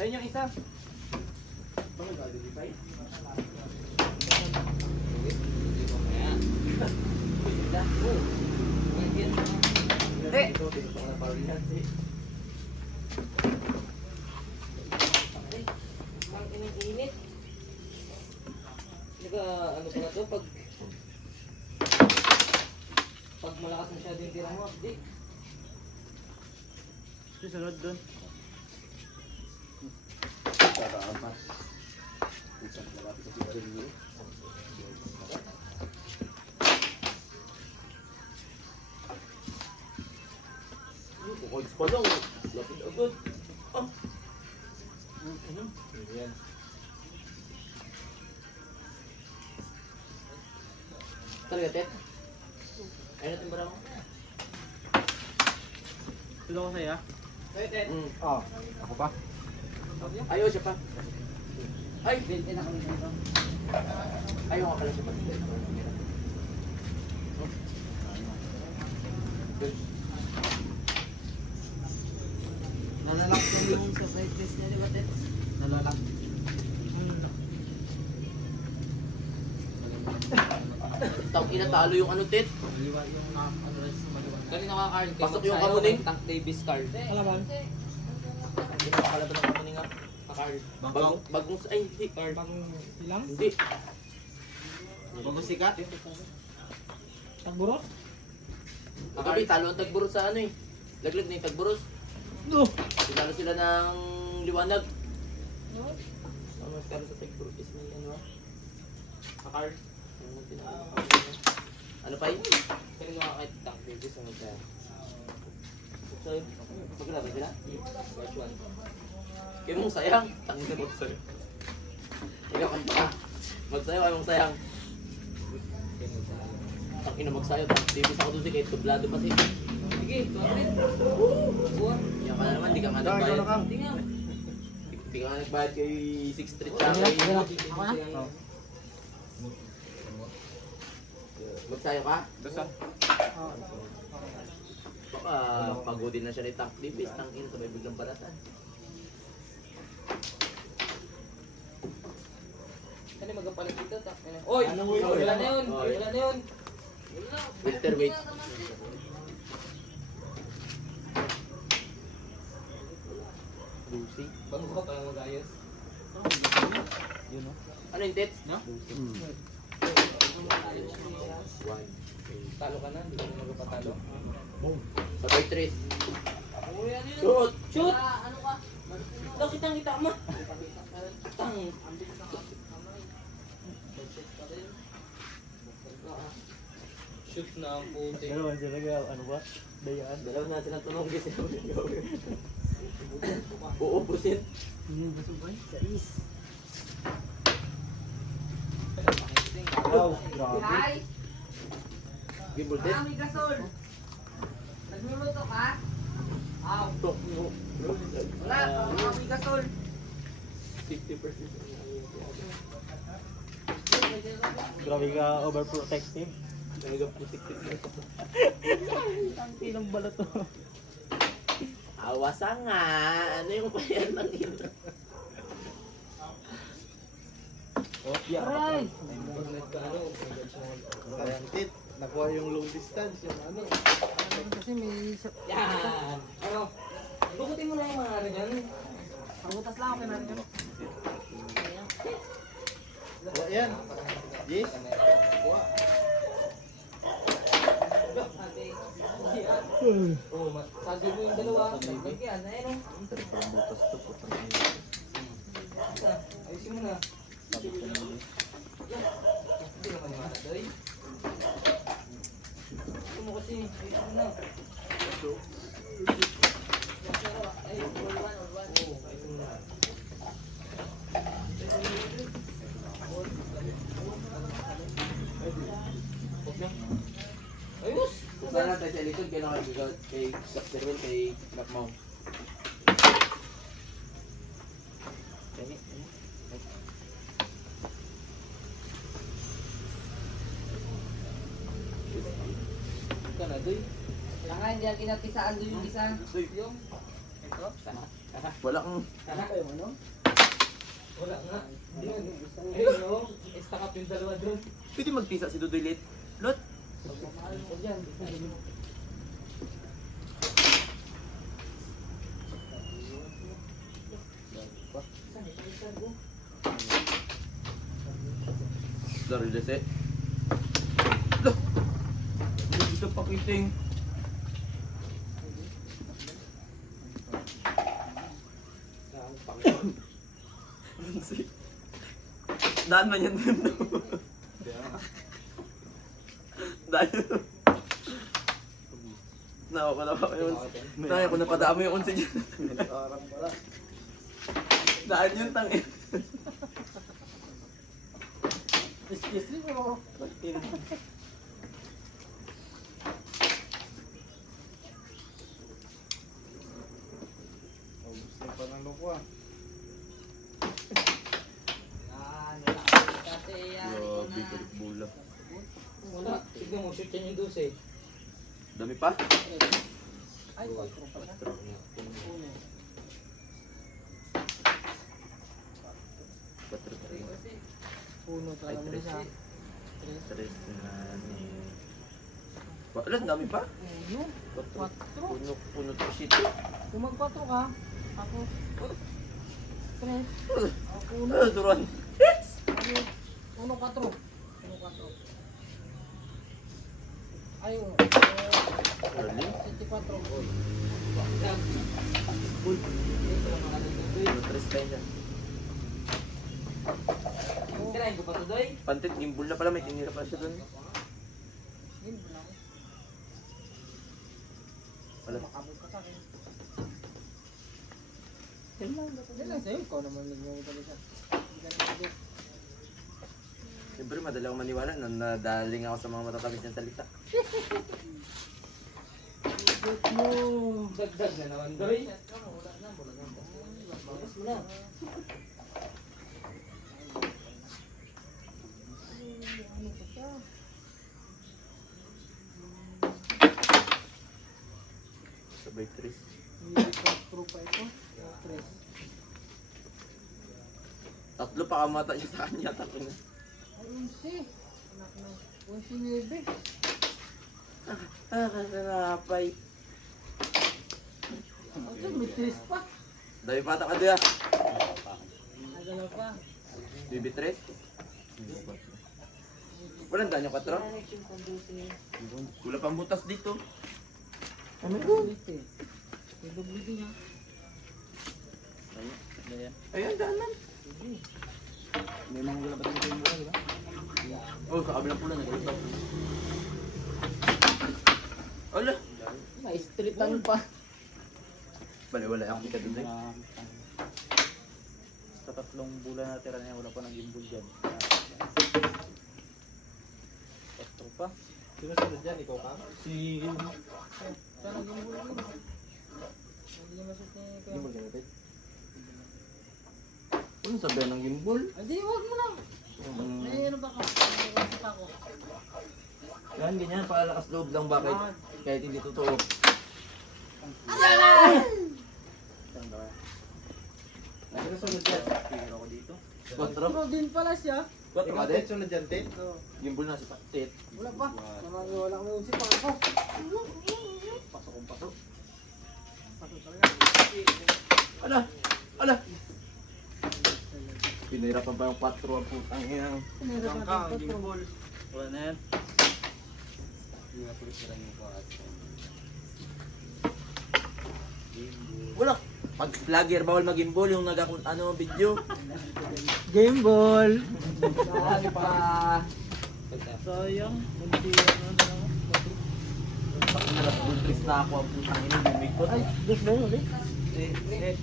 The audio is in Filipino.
Ayun yung isa. Hindi. Ang init-init. Naka, ano pala to, pag... Pag malakas masyado yung tira mo, di. Susunod doon. Kukulis pa lang. Lapit agad. Ah. Ano? Yan. Talaga, Tet? Ayun natin bara mo. Tulo ko sa'yo. Mm. Oh, ako pa? Ayaw siya pa. Ay! Binte na kami dito. Ayaw nga pala siya pa. Nalalak lang yung sa brightness niya, di ba, Tet? Nalalak. Tang ina talo yung ano, Tet. Maliwa yung na, ano maliwa. Kanina ka Carl, Pasok yung kamuning. Tank Davis Carl. Alaman? Bakar. Bang, bagong, ay, hindi. Bakar. Bagong ilang? Hindi. Bagong sikat? Tagburos? Ang gabi, talo ang tagburos sa ano eh. Laglag na yung tagburos. No! Tinalo sila ng liwanag. No? Ang nagtalo sa tagburos is may ano ah. Bakar. Ano na? Ano pa yun? Pero nga kahit tank baby ano sa mga. So, pagkalabi sila? Batch 1. Imong sayang, tangin na mong sayang. Ikaw kan pa. Magsayaw ay mong sayang. Tangin na magsayaw. Tipis ako dun si kahit tublado pa siya. Sige, tuwarin. Yan ka na naman, di ka nga nagbayad. Di ka nga nagbayad kay 6th Street Chakay. Ako na? Magsayo ka? Basta. Baka pagodin na siya ni Tank Davis, tangin sabay biglang baratan. Yung magapalit dito? Tak, ano? Oy! Anong wait? Wala na yun! Oy. Wala na yun! Welterweight. Lucy. Bago ka pa mag-ayos. Yun o. Ano yung tits? No? One. Talo ka na, hindi ka na magpatalo. Sabay tres. Ano? Shoot! Shoot! ano ka? Bakit ang kita mo? Tang. Shoot na ang puti. Dalawa sila ka, ano ba? Dayaan. Dalawa na silang tulong kasi Uubusin. Hindi ba subay? Sa is. Wow. Grabe. Hi! Gimbal din. Mami Gasol! Nagluluto ka? Aw, Tok mo. wala. Mami Gasol! 50%. Grabe ka, overprotective. Talaga protected na ito. Ang tinang balat to. Awasa nga. Ano yung payan ng? Oh, yeah. Aray! Pag nagka-ano, Talented. Nakuha yung long distance, yung ano. Kasi may... Yan! Ano? Bukutin mo na yung mga ano dyan. Pagutas lang ako kinarin yun. Kuha yan. Yes. Kuha. Oo, sabi mo yung dalawa. Dagdag yan. Ayun o. Isa, Ayusin mo na. Hindi naman yung doy. Ito mo kasi. Ayusin mo na. Ayusin mo kaya nakaligaw kay. Will, kay Macmau. Ka na, doy. Kailangan hindi ang inatisaan doon yung isa. Yung. Ito. Wala kang... Wala nga. Ayun no. Stack up yung dalawa doon. Pwede magpisa si Dudoy Lit. Lot. Dari dese. Loh. Hindi bisa pakiting. Daan man yan din. no? Daan yun. Nawa ko na pa Naya ko na padami yung unsi dyan. Parang pala. Daan yun tangin. Excuse me po. Ubus na pa ng loko ah. Grabe ka bula. Wala. Tignan mo, shoot yan yung 12. Dami pa? Ay, 4 pala. Uno. Patro tres. Uno Ay, talaga mo tres. Tres na ni... Wala, dami pa? Uno. Quatro. Puno, puno to shit. Kung mag-4 ka, ako. Tres. Ako uno. Ah, duran. Ako. Uno, quatro. Uno, quatro. Ay, uno. Early. Sete, quatro. Puno tres tayo dyan. Tirahin ko pa to, Doy. Pantit, gimbal na pala. May tinira pa siya doon. Wala ko. Wala. Makabot ka sa akin. Yan lang sa'yo. Ikaw naman nagmumutali siya. Hindi ka. Siyempre, madali akong maniwala na nadaling ako sa mga matatamis niyang salita. Mo. Dagdag na naman, Doy. Wala na, wala na. Bawas mo na. Siya? Sabay tres. Quatro pa ito. Tres. Tatlo pa kamata niya sa kanya. Tatlo na. Ay, unsi. Anak na. Unsi nebe. Ah, kasanapay. Siya, may tres pa. Dami pata ka diya. Nagalaw pa. Bibi tres. Walang danyo katro. Wala pang butas dito. Ano ko? Eh. Niya. Ayun, daanan. May mga gula ba tayo yung mura, di ba? Oh, sa kabilang pula nag-ultaw. Ala. May streetan pa. Bale, wala akong ika doon. Mga- Sa tatlong bulan na tira niya, wala pa nang gimbal dyan. Patro pa. Sino sunod dyan? Ikaw ka? Si... Siya naging bulo ko. Hindi niya masuk ni Kuya. Gimbal ka natin. Ano sabihan ng gimbal? Hindi, huwag mo na. Um, ano ka? May kasip ako. yan, ganyan. Palakas loob lang bakit? Kahit hindi totoo. Saan ba? Sino sunod dyan? Piro ko dito. Quatro? Pero din pala siya. Quatro Ikaw din? sunod dyan, Ted? Gimbal na si Patit. Wala pa. Naman wala kang unsi pa ako. Pasok kong pasok. Pasok talaga. Ala! Ala! Pinahirapan pa yung 4 ang putang ina. Pinahirapan ka, to, bro. Wala na yan. Wala! Pag vlogger, bawal mag-gimbal yung nag ano, video. Game ball. Saan pa? Sayang. Hindi ano na. Nalas ako ang putang ina, bumikot. Ay, gusto ba yun ulit? Eh, eh.